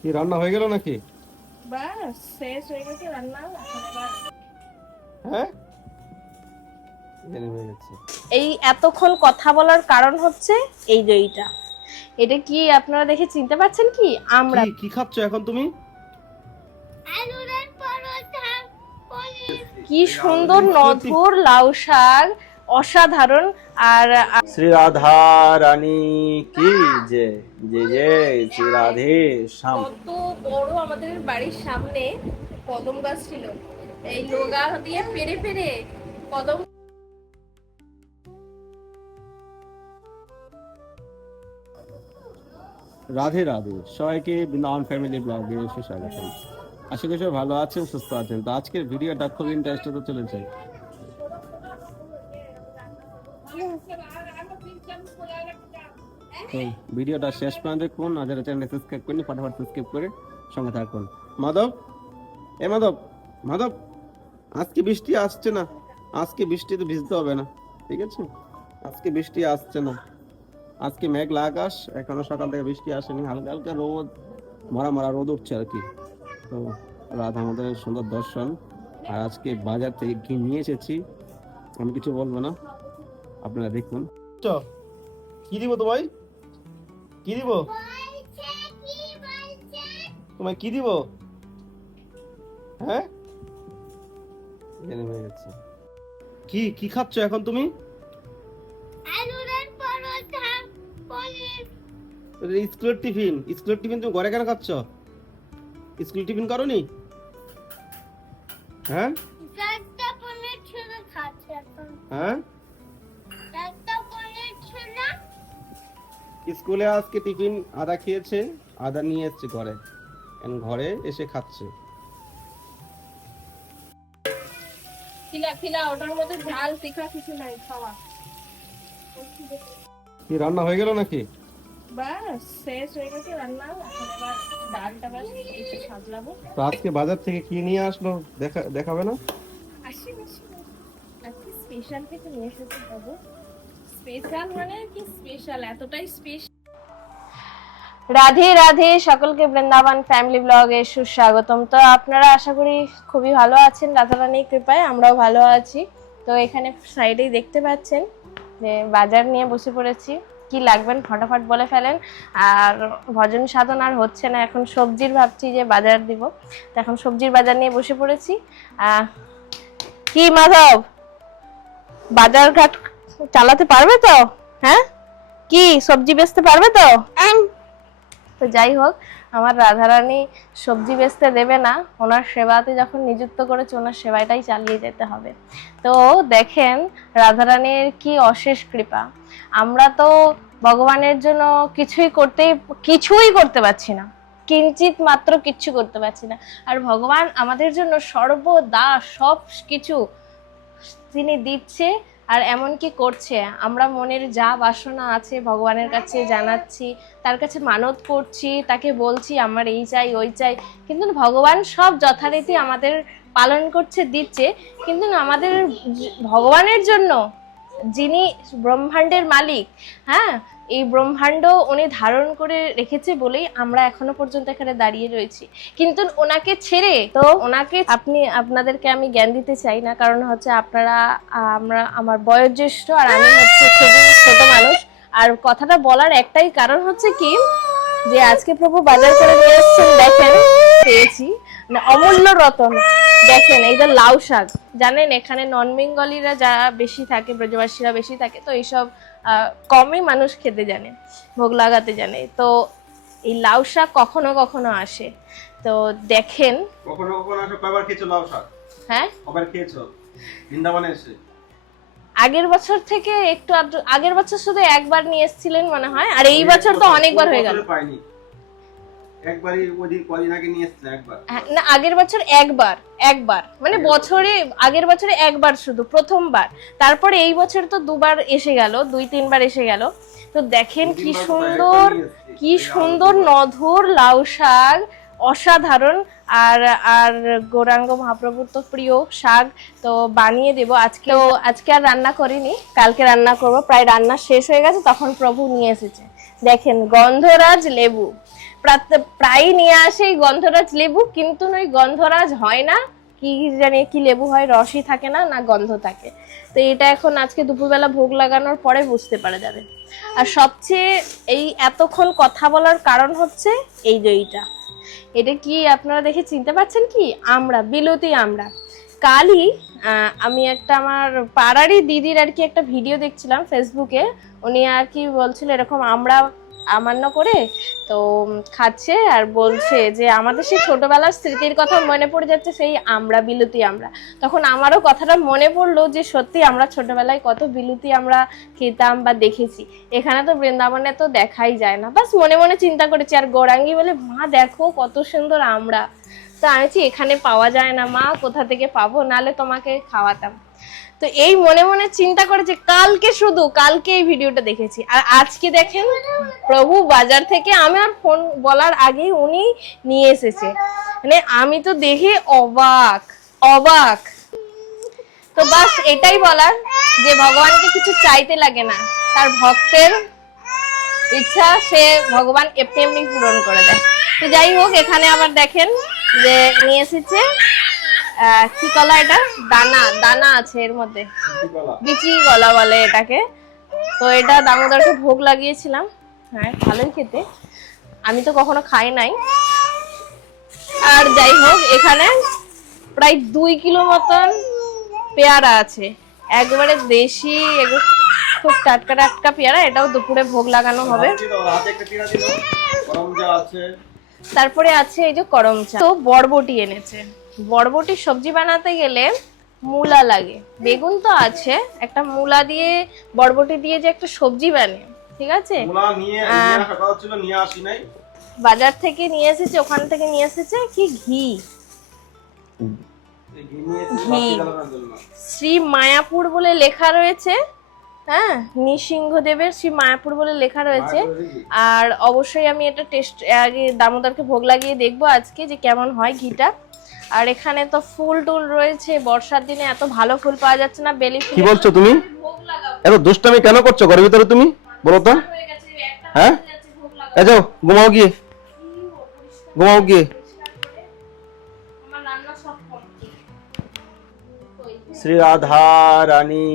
কি রান্না হয়ে গেল নাকি? বাস শেষ হয়ে গেছে রান্না এখন এবার। হ্যাঁ, হয়ে গেছে। এই এতক্ষণ কথা বলার কারণ হচ্ছে এই যে এইটা, এটা কি আপনারা দেখে চিনতে পারছেন কি? কি আমরা কি খাচ্ছ এখন তুমি? আলুর পরোটা, কি সুন্দর Executive নধুর লাউ শাক, অসাধারণ। আর শ্রী রাধা রানী কি যে যে যে শ্রী রাধে শ্যাম। কত বড় আমাদের বাড়ির সামনে কদম গাছ ছিল, এই লগা দিয়ে পেরে পেরে কদম। রাধে রাধে, সবাইকে বৃন্দাবন ফ্যামিলি ব্লগে সুস্বাগতম। আশা করি সবাই ভালো আছেন, সুস্থ আছেন। তো আজকের ভিডিওটা খুব ইন্টারেস্টিং হতে চলেছে। তো ভিডিওটা শেষ পর্যন্ত দেখুন, আর যারা চ্যানেল সাবস্ক্রাইব করেনি ফটাফট সাবস্ক্রাইব করে সঙ্গে থাকুন। মাধব, এ মাধব, মাধব, আজকে বৃষ্টি আসছে না। আজকে বৃষ্টিতে ভিজতে হবে না, ঠিক আছে? আজকে বৃষ্টি আসছে না। আজকে মেঘলা আকাশ, এখনো সকাল থেকে বৃষ্টি আসেনি। হালকা হালকা রোদ, মরা মরা রোদ উঠছে আর কি। তো রাত আমাদের সুন্দর দর্শন। আর আজকে বাজার থেকে কি নিয়ে এসেছি আমি কিছু বলবো না, আপনারা দেখুন। কি দিব তোমায়? কি দিব তোমায়? কি দিব? হ্যাঁ, হয়ে গেছে। কি কি খাচ্ছ এখন তুমি? স্কুলের টিফিন, স্কুলের টিফিন তুমি ঘরে কেন খাচ্ছ? স্কুল টিফিন করোনি? হ্যাঁ হ্যাঁ, স্কুলে আজকে টিফিন আদা খেয়েছে, আদা নিয়ে এসছে ঘরে, ঘরে এসে খাচ্ছে। খিলা খিলা, ওটার মধ্যে ঝাল তীখা কিছু নাই, খাওয়া। কি রান্না হয়ে গেল নাকি? বাস শেষ হয়ে গেছে রান্না, এখন এবার ডালটা বাস একটু সাজলাবো। তো আজকে বাজার থেকে কি নিয়ে আসলো দেখাবে না? আসি আসি, আজকে স্পেশাল থেকে নিয়ে এসেছি বাবু। স্পেশাল মানে কি স্পেশাল, এতটাই স্পেশাল। রাধে রাধে, সকলকে বৃন্দাবন ফ্যামিলি ব্লগে সুস্বাগতম। তো আপনারা আশা করি খুবই ভালো আছেন, রাধারানীর কৃপায় আমরাও ভালো আছি। তো এখানে সাইডেই দেখতে পাচ্ছেন যে বাজার নিয়ে বসে পড়েছি। কি লাগবেন ফটাফট বলে ফেলেন। আর ভজন সাধন আর হচ্ছে না, এখন সবজির ভাবছি যে বাজার দিব। তো এখন সবজির বাজার নিয়ে বসে পড়েছি। কি মাধব, বাজার ঘাট চালাতে পারবে তো? হ্যাঁ, কি সবজি বেচতে পারবে তো? তো যাই হোক, আমার রাধারানী সবজি বেচতে দেবে না, ওনার সেবাতে যখন নিযুক্ত করেছে ওনার সেবাটাই চালিয়ে যেতে হবে। তো দেখেন রাধারানীর কি অশেষ কৃপা। আমরা তো ভগবানের জন্য কিছুই করতে পারছি না, কিঞ্চিত মাত্র কিচ্ছু করতে পারছি না। আর ভগবান আমাদের জন্য সর্বদা সব কিছু তিনি দিচ্ছে, আর এমন কি করছে। আমরা মনের যা বাসনা আছে ভগবানের কাছে জানাচ্ছি, তার কাছে মানত করছি, তাকে বলছি আমার এই চাই ওই চাই, কিন্তু ভগবান সব যথারীতি আমাদের পালন করছে, দিচ্ছে। কিন্তু আমাদের ভগবানের জন্য, যিনি ব্রহ্মাণ্ডের মালিক, হ্যাঁ, এই ব্রহ্মাণ্ড উনি ধারণ করে রেখেছে বলেই আমরা এখনো পর্যন্ত এখানে দাঁড়িয়ে রয়েছি। কিন্তু ওনাকে ছেড়ে, তো ওনাকে আপনাদেরকে আমি জ্ঞান দিতে চাই না, কারণ হচ্ছে আপনারা আমার বয়োজ্যেষ্ঠ আর আমি হচ্ছে খুবই ছোট মানুষ। আর কথাটা বলার একটাই কারণ হচ্ছে কি, যে আজকে প্রভু বাজার করে নিয়ে এসেছেন, দেখেন পেয়েছি অমূল্য রতন। দেখেন এই যে লাউ শাক, জানেন এখানে নন বেঙ্গলিরা যারা বেশি থাকে, ব্রজবাসীরা বেশি থাকে, তো এইসব কমই মানুষ খেতে জানে, ভোগ লাগাতে জানে। তো এই লাউ শাক কখনো কখনো আসে। তো দেখেন কখনো কখনো আসো। কয়বার খেয়েছো লাউ শাক? হ্যাঁ, কবার খেয়েছো বৃন্দাবনে এসে? আগের বছর থেকে একটু আগের বছর শুধু একবার নিয়ে এসেছিলেন মনে হয়, আর এই বছর তো অনেকবার হয়ে গেল। পাইনি, একবারই ওদিন কদিন আগে নিয়ে এসেছিলেন একবার। না, আগের বছর একবার মানে বছরে, আগের বছরে একবার শুধু প্রথমবার। তারপরে এই বছর তো দুবার এসে গেল, 2-3 বার এসে গেল। তো দেখেন কি সুন্দর নধুর লাউ শাক, অসাধারণ। আর আর গৌরাঙ্গ মহাপ্রভুর তো প্রিয় শাক, তো বানিয়ে দেব আজকে। তো আজকে আর রান্না করিনি, কালকে রান্না করব। প্রায় রান্না শেষ হয়ে গেছে, তখন প্রভু নিয়ে এসেছে। দেখেন গন্ধরাজ লেবু, প্রায় নিয়ে আসে এই গন্ধরাজ লেবু, কিন্তু ওই গন্ধরাজ হয় না, কি জানি কি লেবু হয়, রসই থাকে না, না গন্ধ থাকে। তো এটা এখন আজকে দুপুরবেলা ভোগ লাগানোর পরে বুঝতে পারা যাবে। আর সবচেয়ে এই এতক্ষণ কথা বলার কারণ হচ্ছে এই যে এটা কি আপনারা দেখে চিনতে পারছেন কি? আমরা বিলতি আমরা। কালই আমি একটা আমার পাড়ারই দিদির আর কি একটা ভিডিও দেখছিলাম ফেসবুকে, উনি আর কি বলছিল এরকম আমরা আমান্য করে তো খাচ্ছে আর বলছে যে আমাদের সেই ছোটবেলার স্মৃতির কথা মনে পড়ে যাচ্ছে, সেই আমরা বিলতি আমরা। তখন আমারও কথাটা মনে পড়লো যে সত্যি আমরা ছোটবেলায় কত বিলতি আমরা খেতাম বা দেখেছি। এখানে তো বৃন্দাবনে তো দেখাই যায় না, বাস মনে মনে চিন্তা করেছি। আর গৌরাঙ্গী বলে মা দেখো কত সুন্দর আমরা। তো আমি এখানে পাওয়া যায় না মা, কোথা থেকে পাবো, নালে তোমাকে খাওয়াতাম। তো এই মনে মনে চিন্তা করেছে কালকে এই ভিডিওটা দেখেছি। আর আজকে দেখেন প্রভু বাজার থেকে, আমি আর ফোন বলার আগেই উনি নিয়ে এসেছে। মানে আমি তো দেখে অবাক। তো বাস এটাই বলার যে ভগবানকে কিছু চাইতে লাগে না, তার ভক্তের ইচ্ছা সে ভগবান এমনি এমনি পূরণ করে দেয়। তো যাই হোক, এখানে আবার দেখেন যে নিয়ে এসেছে কি কলা, এটা দানা আছে এর মধ্যে, বিচি কলা বলে এটাকে। তো এটা দামোদরকে ভোগ লাগিয়েছিলাম। হ্যাঁ ভালোই খেতে, আমি তো কখনো খাই নাই। আর যাই হোক, এখানে প্রায় 2 কিলো মতন পেয়ারা আছে, একবারে দেশি, খুব টাটকা পেয়ারা। এটাও দুপুরে ভোগ লাগানো হবে। তারপরে আছে এই যে করম চা, তো বরবটি এনেছে। বরবটি সবজি বানাতে গেলে মূলা লাগে, বেগুন তো আছে, একটা মূলা দিয়ে বরবটি দিয়ে যে একটা সবজি বানে, ঠিক আছে। বাজার থেকে নিয়ে এসেছে, ওখান থেকে নিয়ে এসেছে কি ঘি শ্রী মায়াপুর বলে লেখা রয়েছে। হ্যাঁ, নৃসিংহদেবের শ্রী মায়াপুর বলে লেখা রয়েছে। আর অবশ্যই আমি এটা টেস্ট আগে দামোদরকে ভোগ লাগিয়ে দেখবো আজকে যে কেমন হয় ঘিটা। আর এখানে তো ফুল টুল রয়েছে, বর্ষার দিনে এত ভালো ফুল পাওয়া যাচ্ছে না, বেলি ফুল। কি বলছো তুমি? এত দুষ্টামি কেন করছো ঘরের ভিতরে তুমি, বলো তো? হ্যাঁ, এই যাও ঘুমাও গিয়ে। श्री राधा रानी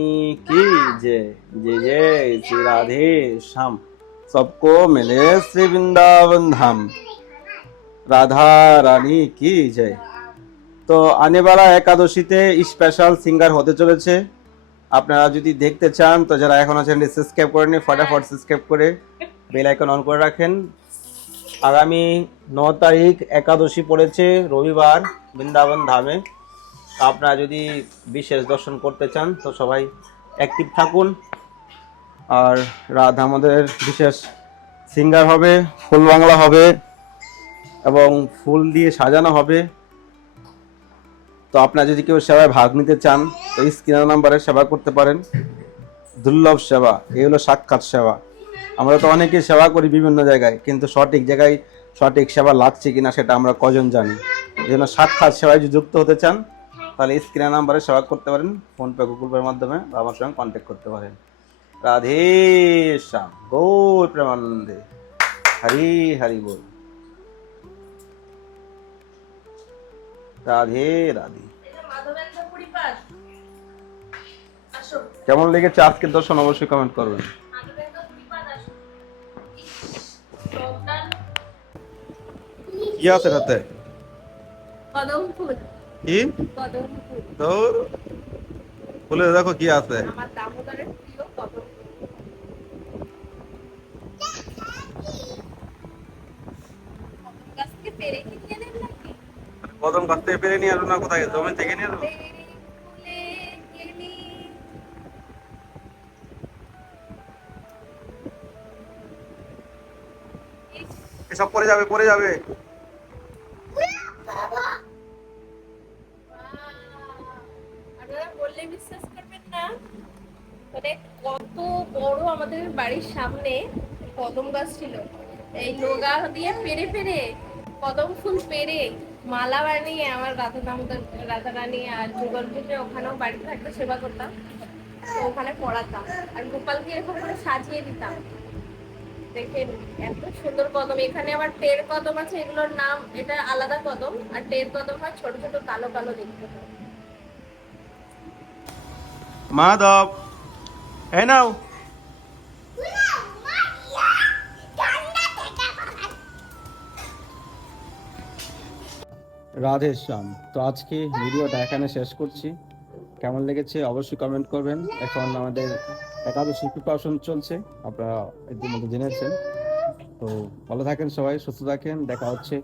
की जय। जय जय श्री राधे श्याम। सबको मिले श्री वृंदावन धाम। राधा रानी की जय। तो आने वाला एकादशीते स्पेशल सिंगर होते चलेছে। আপনারা যদি দেখতে চান তো যারা এখনো চ্যানেলটি সাবস্ক্রাইব করেননি ফটাফট সাবস্ক্রাইব করে বেল আইকন অন করে রাখেন। আগামী 9 তারিখ একাদশী পড়েছে রবিবার বৃন্দাবন ধামে। আপনারা যদি বিশেষ দর্শন করতে চান তো সবাই অ্যাক্টিভ থাকুন। আর রাত আমাদের বিশেষ সিঙ্গার হবে, ফুল বাংলা হবে এবং ফুল দিয়ে সাজানো হবে। তো আপনারা যদি কেউ সেবায় ভাগ নিতে চান তো স্ক্রিনের নাম্বারে সেবা করতে পারেন। দুর্লভ সেবা, এই হলো সাক্ষাৎ সেবা। আমরা তো অনেকেই সেবা করি বিভিন্ন জায়গায়, কিন্তু সঠিক জায়গায় সঠিক সেবা লাগছে কিনা সেটা আমরা কজন জানি। এই জন্য সাক্ষাৎ সেবায় যদি যুক্ত হতে চান তাহলে স্ক্রিনের নাম্বারে সেবা করতে পারেন, ফোনপে গুগল পের মাধ্যমে বা আমার সঙ্গে কন্ট্যাক্ট করতে পারেন। রাধে শ্যাম, গৌর প্রেমানন্দে, হরি হরি বল। রাধে রাধে। কেমন লেগেছে আজকের দর্শন অবশ্যই কমেন্ট করবেন। কি আছে রাতে? কদম ফুল। কি? কদম ফুল। তোর ফুলে দেখো কি আছে। আমার দামোদরের প্রিয় কদম ফুল। কদম গাছ থেকে পেরে কি নিয়ে নেন নাকি? কদম গাছ থেকে পেরে নিয়ে আসো না, কোথায় জমি থেকে নিয়ে আসো? সব পড়ে যাবে, পড়ে যাবে। আপনারা বললে বিশ্বাস করবেন না, মানে কত বড় আমাদের বাড়ির সামনে কদম গাছ ছিল। এই লোগা দিয়ে পেরে পেরে কদম ফুল পেরে মালা বানিয়ে আমার রাধা রানী আর যুগলপুরে ওখানেও বাড়িতে থাকতে সেবা করতাম, তো ওখানে পড়াতাম আর গোপালকে এরকম করে সাজিয়ে দিতাম। দেখেন এত সুন্দর কদম, এখানে আবার টের কদম আছে, এগুলোর নাম, এটা আলাদা কদম, আর টের কদম হয় ছোট ছোট কালো কালো দেখতে হয়। মাধব, এই নাও। রাধে শ্যাম। তো আজকে ভিডিওটা এখানে শেষ করছি। কেমন লেগেছে অবশ্যই কমেন্ট করবেন। এখন আমাদের একাদশী প্রিপারেশন চলছে, আপনারা ইতিমধ্যে জেনেছেন। তো ভালো থাকেন সবাই, সুস্থ থাকেন, দেখা হচ্ছে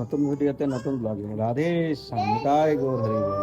নতুন ভিডিওতে, নতুন ব্লগে। রাধে শ্যাম, নিতাই গৌর হরি বল।